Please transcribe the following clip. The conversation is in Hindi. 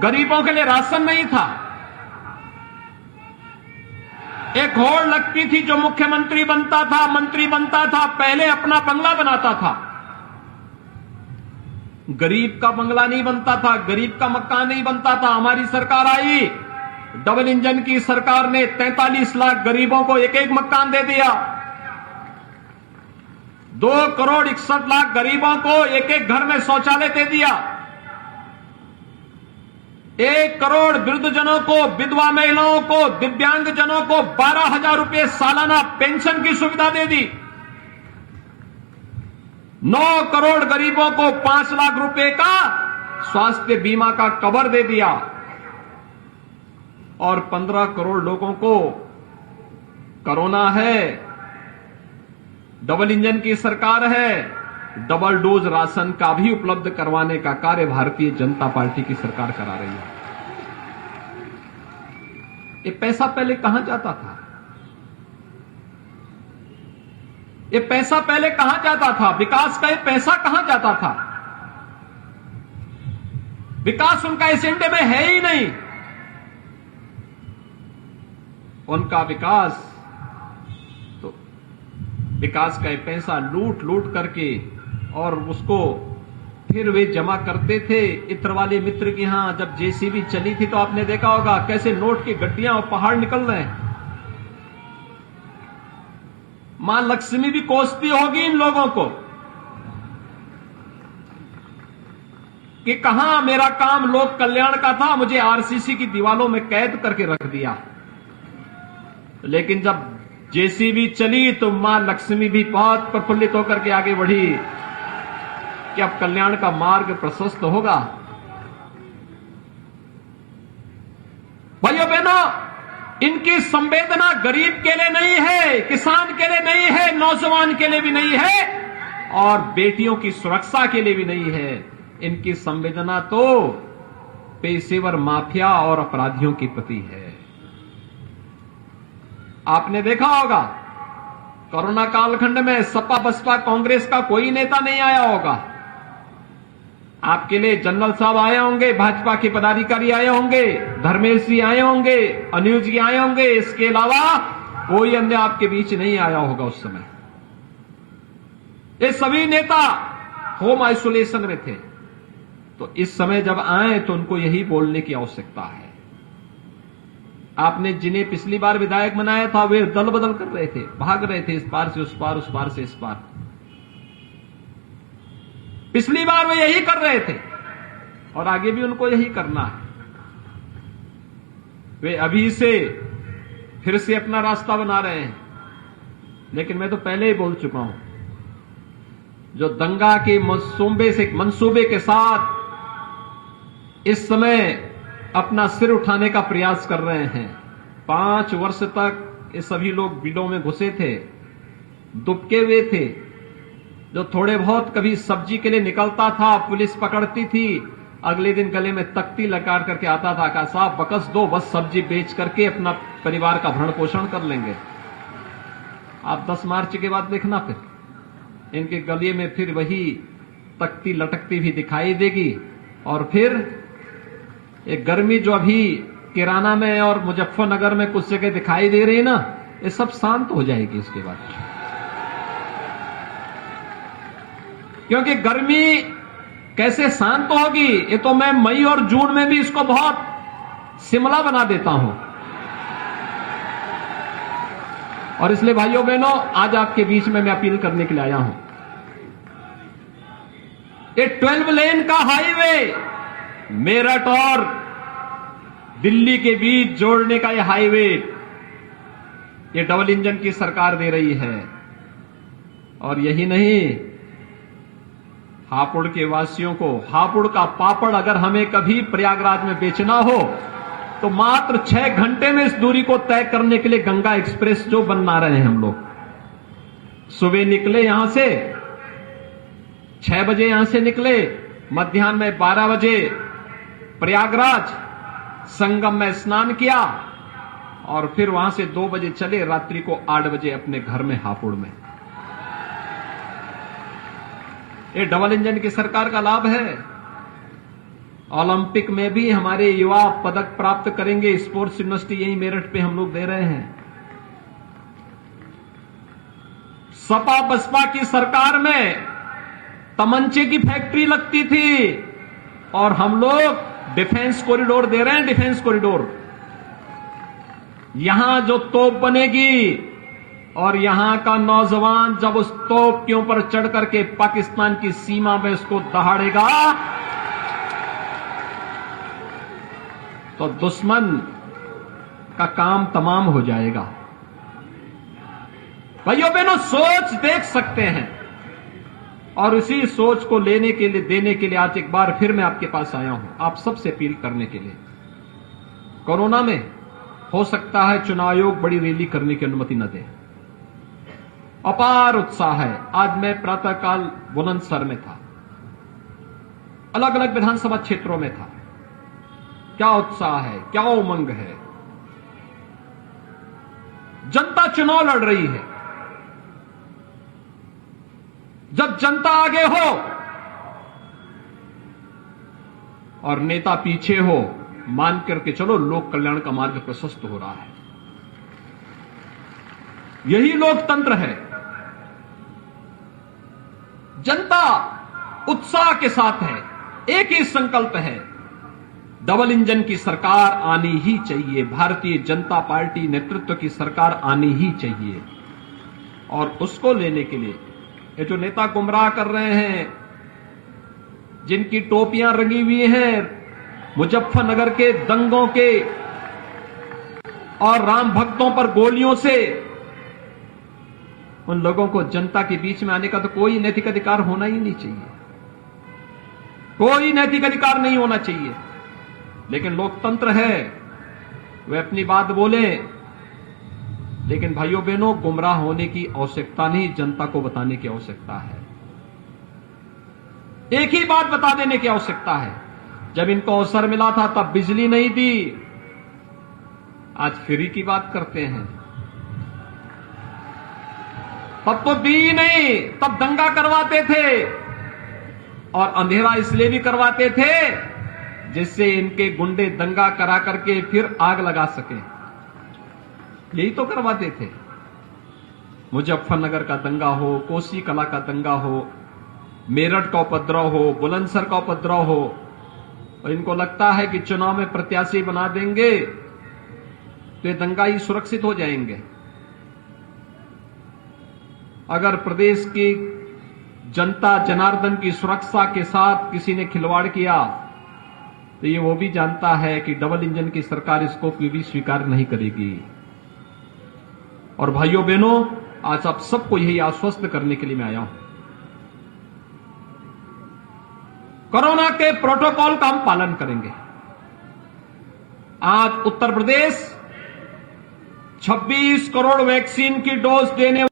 गरीबों के लिए राशन नहीं था। एक होड़ लगती थी, जो मुख्यमंत्री बनता था, मंत्री बनता था, पहले अपना बंगला बनाता था। गरीब का बंगला नहीं बनता था, गरीब का मकान नहीं बनता था। हमारी सरकार आई, डबल इंजन की सरकार ने 43 लाख गरीबों को एक एक मकान दे दिया। 2 करोड़ 61 लाख गरीबों को एक एक घर में शौचालय दे दिया। 1 करोड़ वृद्धजनों को, विधवा महिलाओं को, दिव्यांगजनों को 12,000 रुपए सालाना पेंशन की सुविधा दे दी। 9 करोड़ गरीबों को 5 लाख रुपए का स्वास्थ्य बीमा का कवर दे दिया और 15 करोड़ लोगों को कोरोना है, डबल इंजन की सरकार है, डबल डोज राशन का भी उपलब्ध करवाने का कार्य भारतीय जनता पार्टी की सरकार करा रही है। ये पैसा पहले कहां जाता था? ये पैसा पहले कहां जाता था? विकास का ये पैसा कहां जाता था? विकास उनका एजेंडे में है ही नहीं। उनका विकास तो विकास का ये पैसा लूट लूट करके और उसको फिर वे जमा करते थे इत्र वाले मित्र के यहां। जब जेसीबी चली थी तो आपने देखा होगा कैसे नोट की गड्डियां और पहाड़ निकल रहे हैं। मां लक्ष्मी भी कोसती होगी इन लोगों को कि कहां मेरा काम लोक कल्याण का था, मुझे आरसीसी की दीवारों में कैद करके रख दिया। लेकिन जब जेसीबी चली तो मां लक्ष्मी भी बहुत प्रफुल्लित होकर के आगे बढ़ी कि अब कल्याण का मार्ग प्रशस्त होगा। भाइयों बहनों, इनकी संवेदना गरीब के लिए नहीं है, किसान के लिए नहीं है, नौजवान के लिए भी नहीं है और बेटियों की सुरक्षा के लिए भी नहीं है। इनकी संवेदना तो पेशेवर माफिया और अपराधियों के प्रति है। आपने देखा होगा कोरोना कालखंड में सपा बसपा कांग्रेस का कोई नेता नहीं आया होगा। आपके लिए जनरल साहब आए होंगे, भाजपा के पदाधिकारी आए होंगे, धर्मेश जी आए होंगे, अनिल जी आए होंगे, इसके अलावा कोई अन्य आपके बीच नहीं आया होगा उस समय। ये सभी नेता होम आइसोलेशन में थे। तो इस समय जब आए तो उनको यही बोलने की आवश्यकता है। आपने जिन्हें पिछली बार विधायक बनाया था वे दल बदल कर रहे थे, भाग रहे थे इस पार से उस पार, उस पार से इस पार। पिछली बार वे यही कर रहे थे और आगे भी उनको यही करना है। वे अभी से फिर से अपना रास्ता बना रहे हैं। लेकिन मैं तो पहले ही बोल चुका हूं, जो दंगा के मंसूबे के साथ इस समय अपना सिर उठाने का प्रयास कर रहे हैं। 5 वर्ष तक ये सभी लोग बिलों में घुसे थे, दुबके हुए थे। जो थोड़े बहुत कभी सब्जी के लिए निकलता था, पुलिस पकड़ती थी, अगले दिन गले में तख्ती लगा करके आता था, कहा साहब बकस दो, बस सब्जी बेच करके अपना परिवार का भरण पोषण कर लेंगे। आप 10 मार्च के बाद देखना फिर इनके गले में फिर वही तख्ती लटकती भी दिखाई देगी। और फिर एक गर्मी जो अभी किराना में और मुजफ्फरनगर में कुछ जगह दिखाई दे रही है ना, ये सब शांत हो जाएगी इसके बाद। क्योंकि गर्मी कैसे शांत होगी, ये तो मैं मई और जून में भी इसको बहुत शिमला बना देता हूं। और इसलिए भाइयों बहनों, आज आपके बीच में मैं अपील करने के लिए आया हूं। ये 12 लेन का हाईवे मेरठ और दिल्ली के बीच जोड़ने का ये हाईवे, ये डबल इंजन की सरकार दे रही है। और यही नहीं, हापुड़ के वासियों को हापुड़ का पापड़ अगर हमें कभी प्रयागराज में बेचना हो तो मात्र 6 घंटे में इस दूरी को तय करने के लिए गंगा एक्सप्रेस जो बना रहे हैं हम लोग। सुबह निकले यहां से 6 बजे, यहां से निकले मध्याह्न में 12 बजे प्रयागराज संगम में स्नान किया और फिर वहां से 2 बजे चले, रात्रि को 8 बजे अपने घर में हापुड़ में। ये डबल इंजन की सरकार का लाभ है। ओलंपिक में भी हमारे युवा पदक प्राप्त करेंगे। स्पोर्ट्स यूनिवर्सिटी यही मेरठ पे हम लोग दे रहे हैं। सपा बसपा की सरकार में तमंचे की फैक्ट्री लगती थी और हम लोग डिफेंस कॉरिडोर दे रहे हैं। डिफेंस कॉरिडोर, यहां जो तोप बनेगी और यहां का नौजवान जब उस तोप के ऊपर चढ़ करके पाकिस्तान की सीमा में उसको दहाड़ेगा तो दुश्मन का काम तमाम हो जाएगा। भाइयों बहनों, सोच देख सकते हैं और उसी सोच को लेने के लिए, देने के लिए आज एक बार फिर मैं आपके पास आया हूं, आप सबसे अपील करने के लिए। कोरोना में हो सकता है चुनाव आयोग बड़ी रैली करने की अनुमति न दे। अपार उत्साह है। आज मैं प्रातःकाल बुलंदशहर में था, अलग अलग विधानसभा क्षेत्रों में था। क्या उत्साह है, क्या उमंग है। जनता चुनाव लड़ रही है। जब जनता आगे हो और नेता पीछे हो, मान करके चलो लोक कल्याण का मार्ग प्रशस्त हो रहा है। यही लोकतंत्र है। जनता उत्साह के साथ है, एक ही संकल्प है, डबल इंजन की सरकार आनी ही चाहिए। भारतीय जनता पार्टी नेतृत्व की सरकार आनी ही चाहिए। और उसको लेने के लिए ये जो नेता गुमराह कर रहे हैं, जिनकी टोपियां रंगी हुई हैं मुजफ्फरनगर के दंगों के और राम भक्तों पर गोलियों से, उन लोगों को जनता के बीच में आने का तो कोई नैतिक अधिकार होना ही नहीं चाहिए। कोई नैतिक अधिकार नहीं होना चाहिए। लेकिन लोकतंत्र है, वे अपनी बात बोले। लेकिन भाइयों बहनों, गुमराह होने की आवश्यकता नहीं, जनता को बताने की आवश्यकता है। एक ही बात बता देने की आवश्यकता है। जब इनको अवसर मिला था तब बिजली नहीं दी, आज फ्री की बात करते हैं। तब तो दी नहीं, तब दंगा करवाते थे और अंधेरा इसलिए भी करवाते थे जिससे इनके गुंडे दंगा करा करके फिर आग लगा सके। यही तो करवाते थे। मुजफ्फरनगर का दंगा हो, कोसी कला का दंगा हो, मेरठ का उपद्रव हो, बुलंदशहर का उपद्रव हो, और इनको लगता है कि चुनाव में प्रत्याशी बना देंगे तो ये दंगाई सुरक्षित हो जाएंगे। अगर प्रदेश की जनता जनार्दन की सुरक्षा के साथ किसी ने खिलवाड़ किया तो ये वो भी जानता है कि डबल इंजन की सरकार इसको भी स्वीकार नहीं करेगी। और भाइयों बहनों, आज आप सबको यही आश्वस्त करने के लिए मैं आया हूं। कोरोना के प्रोटोकॉल का हम पालन करेंगे। आज उत्तर प्रदेश 26 करोड़ वैक्सीन की डोज देने